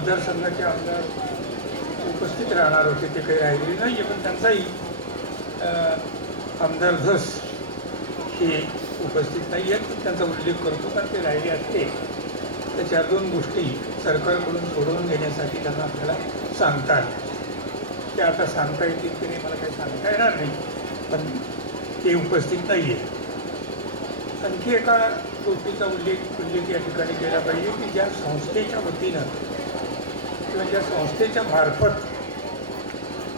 मतदारसंघाचे आमदार उपस्थित राहणार होते, ते काही राहिलेले नाही. पण त्यांचाही आमदार धस हे उपस्थित नाही आहेत. त्यांचा उल्लेख करतो, कारण ते राहिले असते तर 4-2 गोष्टी सरकारकडून सोडवून घेण्यासाठी त्यांना आपल्याला सांगतात. ते आता सांगता येतील की नाही मला काही सांगता येणार नाही, पण ते उपस्थित नाही आहे. आणखी एका गोष्टीचा उल्लेख या ठिकाणी केला पाहिजे की ज्या संस्थेच्या वतीनं किंवा ज्या संस्थेच्या मार्फत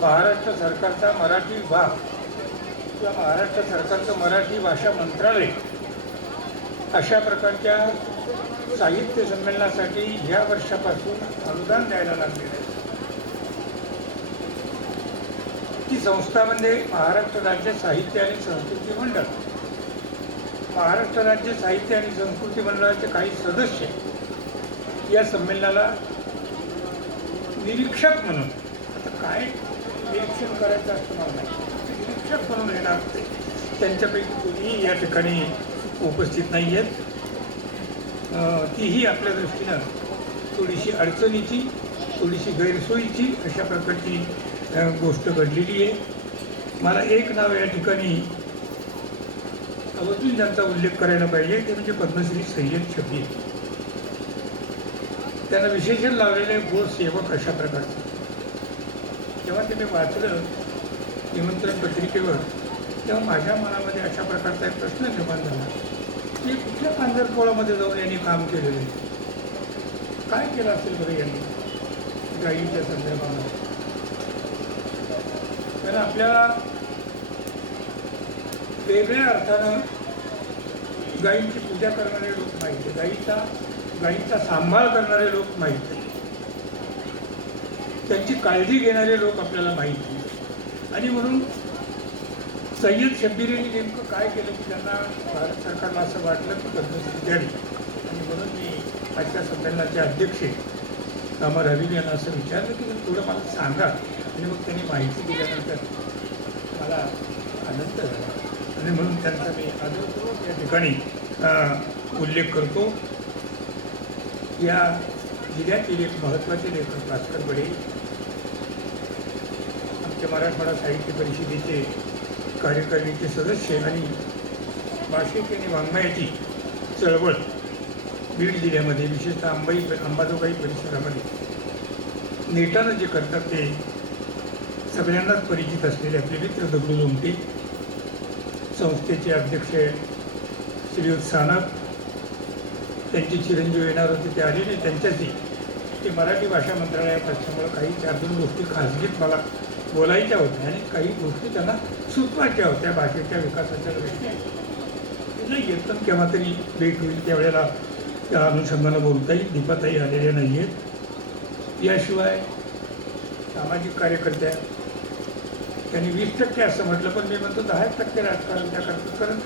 महाराष्ट्र सरकारचा मराठी विभाग किंवा महाराष्ट्र सरकारचं मराठी भाषा मंत्रालय अशा प्रकारच्या साहित्य संमेलनासाठी या वर्षापासून अनुदान द्यायला लागलेलं आहे. ती संस्था म्हणजे महाराष्ट्र राज्य साहित्य आणि संस्कृती मंडळ. महाराष्ट्र राज्य साहित्य आणि संस्कृती मंडळाचे काही सदस्य या संमेलनाला निरीक्षक म्हणून, आता काय निरीक्षण करायचं असतं मला नाही, निरीक्षक म्हणून येणार होते. त्यांच्यापैकी कोणीही या ठिकाणी उपस्थित नाही आहेत. तीही आपल्या दृष्टीनं थोडीशी अडचणीची, थोडीशी गैरसोयीची अशा प्रकारची गोष्ट घडलेली आहे. मला एक नाव या ठिकाणी अजून ज्यांचा उल्लेख करायला पाहिजे ते म्हणजे पद्मश्री सय्यद शब्बीर. त्यांना विशेषण लावलेले गोसेवक अशा प्रकारचे. जेव्हा ते मी वाचलं निमंत्रण पत्रिकेवर, तेव्हा माझ्या मनामध्ये अशा प्रकारचा एक प्रश्न निर्माण झाला की कुठल्या कांजरपोळामध्ये जाऊन यांनी काम केलेलं आहे, काय केलं असेल बरं यांनी गायीच्या संदर्भामध्ये. कारण आपल्याला वेगळ्या अर्थानं गायींची पूजा करणारे लोक माहीत आहे, गायीचा सांभाळ करणारे लोक माहीत आहे, त्यांची काळजी घेणारे लोक आपल्याला माहीत नाही. आणि म्हणून सय्यद शब्बीरींनी नेमकं काय केलं की त्यांना भारत सरकारला असं वाटलं की पद्मश्री द्यावी. आणि म्हणून मी आजच्या संमेलनाचे अध्यक्ष अमर हबीब यांना असं विचारलं की थोडं मला सांगा. आणि मग त्यांनी माहिती दिल्यानंतर मला आनंद झाला. आणि म्हणून त्यांचा मी आदरपूर्वक या ठिकाणी उल्लेख करतो. या जिल्ह्यातील एक महत्त्वाचे लेखक भास्कर बडे, आमच्या मराठवाडा साहित्य परिषदेचे कार्यकारिणीचे सदस्य आणि भाषिक आणि वाङ्मयाची चळवळ बीड जिल्ह्यामध्ये विशेषतः अंबाजोगाई परिसरामध्ये नेटानं जे करतात ते सगळ्यांनाच परिचित असलेले आपले मित्र दगडू लोमटे, संस्थेचे अध्यक्ष श्रीयुत सानप, त्यांचे चिरंजीव येणार होते ते आलेले. त्यांच्याशी ते मराठी भाषा मंत्रालयात असल्यामुळं काही 4-2 गोष्टी खाजगीत मला बोलायच्या होत्या आणि काही गोष्टी त्यांना सुचवायच्या होत्या भाषेच्या विकासाच्या दृष्टीने. नाही येत पण केव्हा तरी भेट होईल त्यावेळेला त्या अनुषंगानं बोलता येईल. दीपाताई आलेल्या नाही आहेत. याशिवाय सामाजिक कार्यकर्त्या त्यांनी 20% असं म्हटलं, पण मी म्हणतो 10% राजकारण त्या करतात. कारण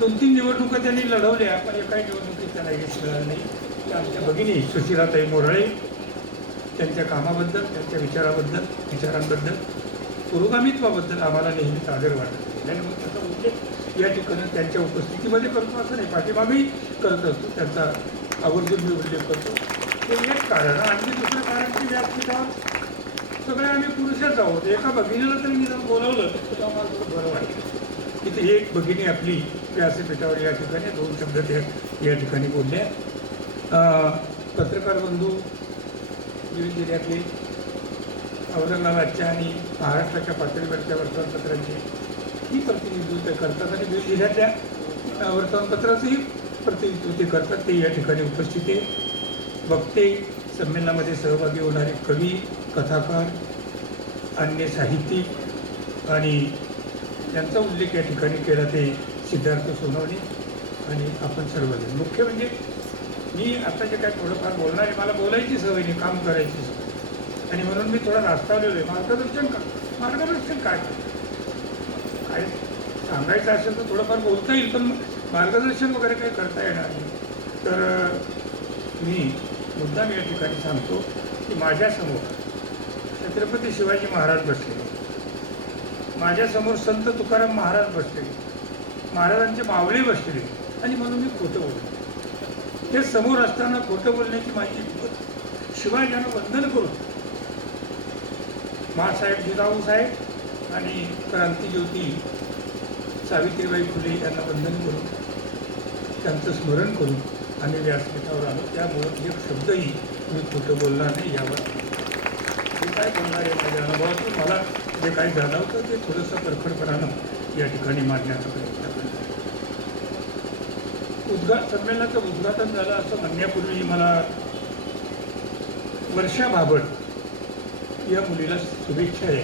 2-3 निवडणुका त्यांनी लढवल्या, पण एकाही निवडणुकीत त्यांना यश मिळालं नाही. त्या आमच्या भगिनी सुशीलाताई मोराळे त्यांच्या कामाबद्दल, त्यांच्या विचारांबद्दल, पुरोगामित्वाबद्दल आम्हाला नेहमीच आदर वाटत. आणि मग त्याचा उल्लेख या ठिकाणी त्यांच्या उपस्थितीमध्ये करतो असं नाही, पाठीमागेही करत असतो. त्यांचा आवर्जून मी उल्लेख करतो. ते एक कारण. आणखी दुसरं कारण की व्यासपीठावर सगळे आम्ही पुरुषच आहोत. एका भगिनीला तरी निदान बोलावलं तर आम्हाला थोडं बरं वाटतं की ते एक भगिनी आपली व्यासपीठावर या ठिकाणी 2 शब्द त्या या ठिकाणी बोलल्या. पत्रकार बंधू बीड जिल्ह्यातले औरंगाबादच्या आणि महाराष्ट्राच्या पातळीवरच्या वर्तमानपत्रांचे ही प्रतिनिधित्व करतात आणि बीड जिल्ह्यातल्या वर्तमानपत्राचंही प्रतिनिधित्व ते करतात. ते या ठिकाणी उपस्थित आहे. वक्ते, संमेलनामध्ये सहभागी होणारे कवी, कथाकार, अन्य साहित्यिक आणि त्यांचा उल्लेख या ठिकाणी केला ते सिद्धार्थ सोनवणे आणि आपण सर्वजण. मुख्य म्हणजे मी आता जे काय थोडंफार बोलणार आहे, मला बोलायची सवय नाही, काम करायची सवय. आणि म्हणून मी थोडा रास्तावलेलो आहे. मार्गदर्शन काय सांगायचं असेल तर थोडंफार बोलता येईल, पण मार्गदर्शन वगैरे काही करता येणार नाही. तर मी मुद्दाम या ठिकाणी सांगतो की माझ्यासमोर छत्रपती शिवाजी महाराज बसलेले, माझ्यासमोर संत तुकाराम महाराज बसलेले, महाराजांचे मावळे बसलेले, आणि म्हणून मी खोटं बोलतो. हे समोर असताना खोटं बोलण्याची माझी शिवाजींना वंदन करून माँसाहेब जिजाऊ साहेब आणि क्रांतिज्योती सावित्रीबाई फुले यांना वंदन करून त्यांचं स्मरण करून आम्ही व्यासपीठावर आलो. त्यामुळं एक शब्दही मी खोटं बोलणार नाही. यावर हे काय बोलणार आहे, माझ्या अनुभवातून मला जे काही झालं होतं ते थोडंसं परखडपणानं या ठिकाणी मांडण्याचा प्रयत्न करतो. संमेलनाचं उद्घाटन झालं असं म्हणण्यापूर्वी मला वर्षा भाबड या मुलीला शुभेच्छा आहे.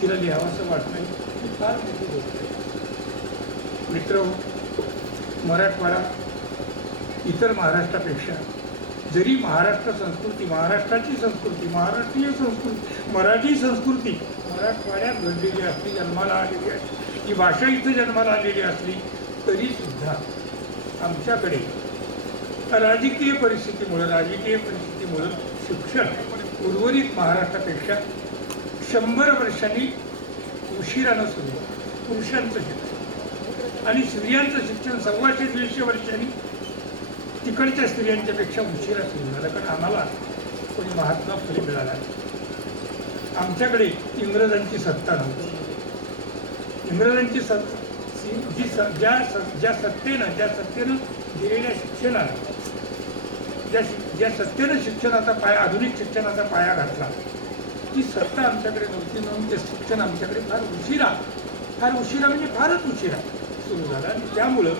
तिला लिहावंसं वाटत नाही, ही फार मोठी गोष्ट आहे. मित्र, मराठवाडा इतर महाराष्ट्रापेक्षा जरी महाराष्ट्र संस्कृती, महाराष्ट्राची संस्कृती, महाराष्ट्रीय संस्कृती, मराठी संस्कृती मराठवाड्यात घडलेली असली, जन्माला आलेली असली, ही भाषा इथं जन्माला आलेली असली तरीसुद्धा आमच्याकडे राजकीय परिस्थितीमुळं शिक्षण उर्वरित महाराष्ट्रापेक्षा 100 वर्षांनी उशिरानं सुरू झालं. पुरुषांचं शिक्षण आणि स्त्रियांचं शिक्षण 125 वर्षांनी तिकडच्या स्त्रियांच्यापेक्षा उशिरा सुरू झालं. कारण आम्हाला कोणी महात्मा फुले मिळाला. आमच्याकडे इंग्रजांची सत्ता नव्हती. इंग्रजांची ज्या सत्तेनं दिलेल्या शिक्षणाला, ज्या सत्तेनं शिक्षणाचा पाया, आधुनिक शिक्षणाचा पाया घातला, ती सत्ता आमच्याकडे नव्हती. म्हणून ते शिक्षण आमच्याकडे फार उशिरा म्हणजे फारच उशिरा सुरू झाला. आणि त्यामुळं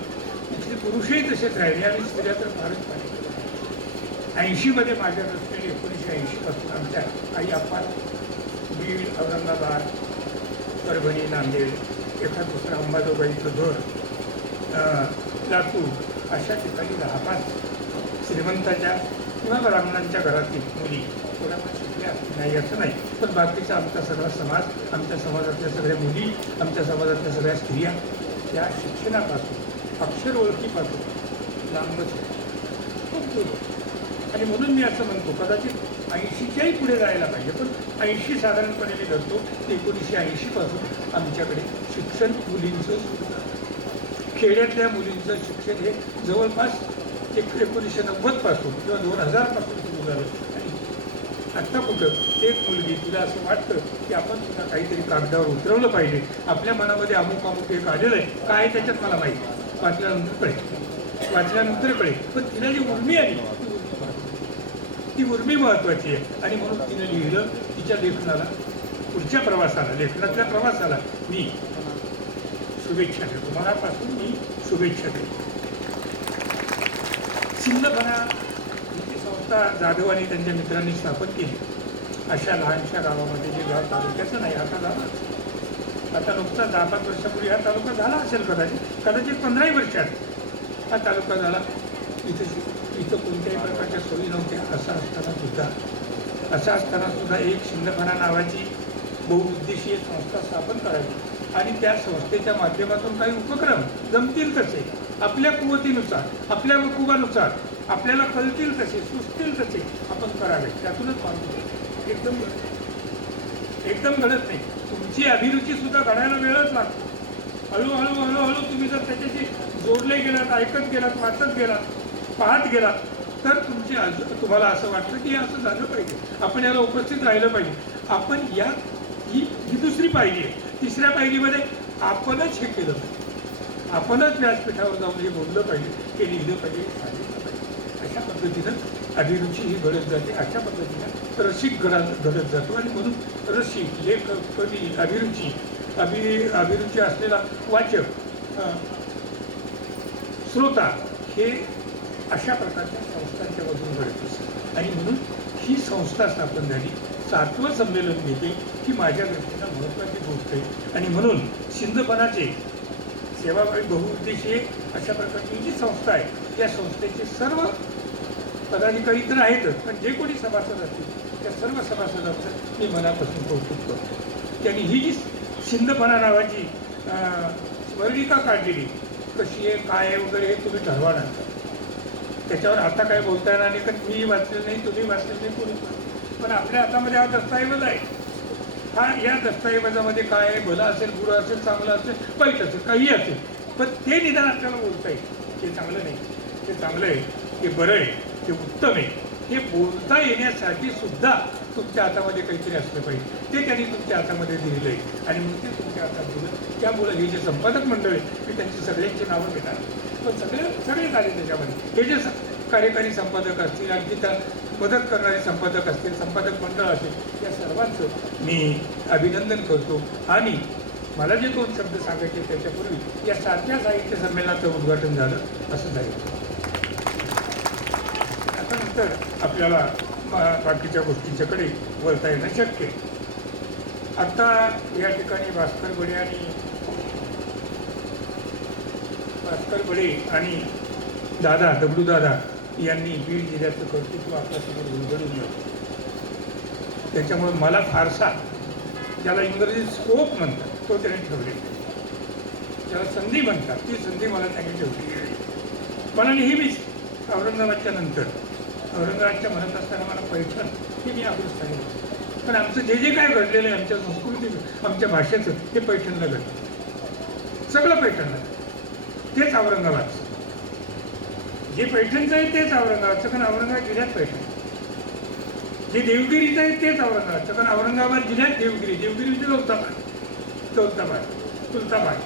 इथले पुरुषही तसेच राहिले आणि स्त्रिया तर फारच पाहिजे. 80मध्ये माझ्या दृष्टीने 1980 पासून आमच्या आई आप्पा बीड, औरंगाबाद, परभणी, नांदेड, एखाद दुसरा अंबाजोगाईचं घर, लातूर अशा ठिकाणी 10-5 श्रीमंताच्या किंवा ब्राह्मणांच्या घरातील मुली थोड्याफार शिकल्या नाही असं नाही, पण बाकीचा आमचा सगळा समाज, आमच्या समाजातल्या सगळ्या मुली, आमच्या समाजातल्या सगळ्या स्त्रिया त्या शिक्षणापासून, अक्षर ओळखीपासून लांबच खूप दूर. आणि म्हणून मी असं म्हणतो, कदाचित 80च्याही पुढे जायला पाहिजे, पण 80 साधारणपणे मी धरतो. 1980 पासून आमच्याकडे शिक्षण मुलींचं सुरू झालं. खेड्यातल्या मुलींचं शिक्षण हे जवळपास 1990 पासून किंवा 2000 पासून सुरू झालं. आणि आत्ता कुठं एक मुलगी, तिला असं वाटतं की आपण सुद्धा काहीतरी कागदावर उतरवलं पाहिजे, आपल्या मनामध्ये अमुक एक आलेलं आहे, काय त्याच्यात मला माहिती, वाचल्यानंतर कळेल. पण तिला जी उर्मी आली, ती उर्मी महत्त्वाची आहे. आणि म्हणून तिने लिहिलं. तिच्या लेखनाला, पुढच्या प्रवासाला, लेखनातल्या प्रवासाला मी शुभेच्छा देतो. मनापासून मी शुभेच्छा देतो. सिंधफणा ही ती संस्था जाधव आणि त्यांच्या मित्रांनी स्थापन केली. अशा लहानशा गावामध्ये, जे गाव तालुक्याचं नाही, आता झालं, आता नुकता 10-5 वर्षापूर्वी हा तालुका झाला असेल, कदाचित 15 वर्षात हा तालुका झाला. इथं कोणत्याही प्रकारच्या सोयी नव्हत्या. असं असताना सुद्धा एक सिंधफणा नावाची बहुउद्देशीय संस्था स्थापन करावी आणि त्या संस्थेच्या माध्यमातून काही उपक्रम जमतील तसे, आपल्या कुवतीनुसार, आपल्या वकुबानुसार, आपल्याला कळतील तसे, सुचतील तसे आपण करावे. त्यातूनच माणूस एकदम घडत नाही. तुमची अभिरुची सुद्धा घडायला वेळच लागतो. हळूहळू तुम्ही जर त्याच्याशी जोडले गेलात, ऐकत गेलात, वाचत गेलात, पाहत गेलात, तर तुम्हाला असं वाटतं की असं झालं पाहिजे, आपण याला उपस्थित राहिलं पाहिजे. आपण ही दुसरी पायरी आहे. तिसऱ्या पायरीमध्ये आपणच हे केलं पाहिजे, आपणच व्यासपीठावर जाऊन हे बोललं पाहिजे, हे लिहिलं पाहिजे, सांगितलं पाहिजे. अशा पद्धतीनं अभिरुची ही घडत जाते. अशा पद्धतीनं रसिक घडत जातो. आणि म्हणून रसिक, लेखक, कवी, अभिरुची असलेला वाचक, श्रोता हे अशा प्रकारच्या संस्थांच्या मधून घडत असतात. आणि म्हणून ही संस्था स्थापन झाली. 7वं संमेलन घेते ही माझ्या दृष्टीनं महत्त्वाची गोष्ट आहे. आणि म्हणून सिंधफणाचे सेवाभावी बहुउद्देशीय अशा प्रकारची जी संस्था आहे, त्या संस्थेचे सर्व पदाधिकारी तर आहेतच, पण जे कोणी सभासद असतील त्या सर्व सभासदांचं मी मनापासून कौतुक करतो. त्यांनी ही जी सिंधफणा नावाची स्मरणिका काढलेली, कशी आहे, काय आहे वगैरे हे तुम्ही ठरवा नंतर. त्याच्यावर आता काय बोलता येणार नाही, कारण मी वाचलेलं नाही, तुम्ही वाचलेलं नाही, कोणी. पण आपल्या हातामध्ये हा दस्तऐवज आहे. या दस्तऐवजामध्ये काय आहे, भलं असेल, बुरं असेल, चांगलं असेल, वाईट असेल, काही असेल, पण ते निदान आपल्याला बोलता येईल. ते चांगलं नाही, ते चांगलं आहे, ते बरं आहे, ते उत्तम आहे, हे बोलता येण्यासाठी सुद्धा तुमच्या हातामध्ये काहीतरी असलं पाहिजे. ते त्यांनी तुमच्या हातामध्ये दिलेलं आहे आणि मग ते तुमच्या हातात दिलं. त्यामुळं हे जे संपादक मंडळ आहे मी त्यांची सगळ्यांची नावं घेणार, पण सगळेच आले त्याच्यामध्ये. हे जे कार्यकारी संपादक असतील, अगदी त्या मदत करणारे संपादक असतील, संपादक मंडळ असेल, या सर्वांचं मी अभिनंदन करतो. आणि मला जे 2 शब्द सांगायचे त्याच्यापूर्वी या सारख्या साहित्य संमेलनाचं उद्घाटन झालं असं झालं. आता नंतर आपल्याला बाकीच्या गोष्टींच्याकडे वळता येणं शक्य आहे. आता या ठिकाणी भास्कर बडे आणि दादा दगडू दादा यांनी बीड जिल्ह्याचं कर्तृत्व आपल्यासमोर उलगडून दिलं. त्याच्यामुळे मला फारसा, ज्याला इंग्रजीत स्कोप म्हणतात तो त्याने ठेवले, ज्याला संधी म्हणतात ती संधी मला त्यांनी ठेवली. मला नेहमीच औरंगाबादच्या म्हणत असताना मला पैठण हे मी आपलं सांगितलं, पण आमचं जे काय घडलेलं आहे आमच्या संस्कृतीचं, आमच्या भाषेचं, ते पैठणला घडलं. सगळं पैठणला, तेच औरंगाबादचं. जे पैठणचं आहे तेच औरंगाबादचं, कारण औरंगाबाद जिल्ह्यात पैठण. जे देवगिरीचं आहे तेच औरंगाबादचं, कारण औरंगाबाद जिल्ह्यात देवगिरी म्हणजे तुलताबाद.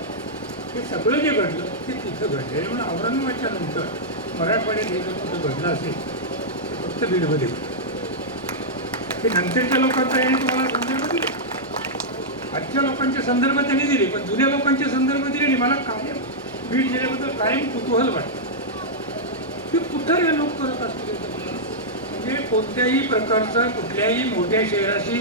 हे सगळं जे घडलं ते तिथं घडलं. म्हणून औरंगाबादच्या नंतर मराठवाड्यात हे जर कुठं घडलं असेल ते फक्त बीडमध्ये. हे नंतरच्या लोकांचा याने तुम्हाला संदर्भ दिले, आजच्या लोकांचे संदर्भ त्यांनी दिले, पण जुन्या लोकांचे संदर्भ दिले नाही. मला कायम बीड जिल्ह्याबद्दल कायम कुतूहल वाटतं की कुठं हे लोक करत असतील. म्हणजे कोणत्याही प्रकारचा कुठल्याही मोठ्या शहराशी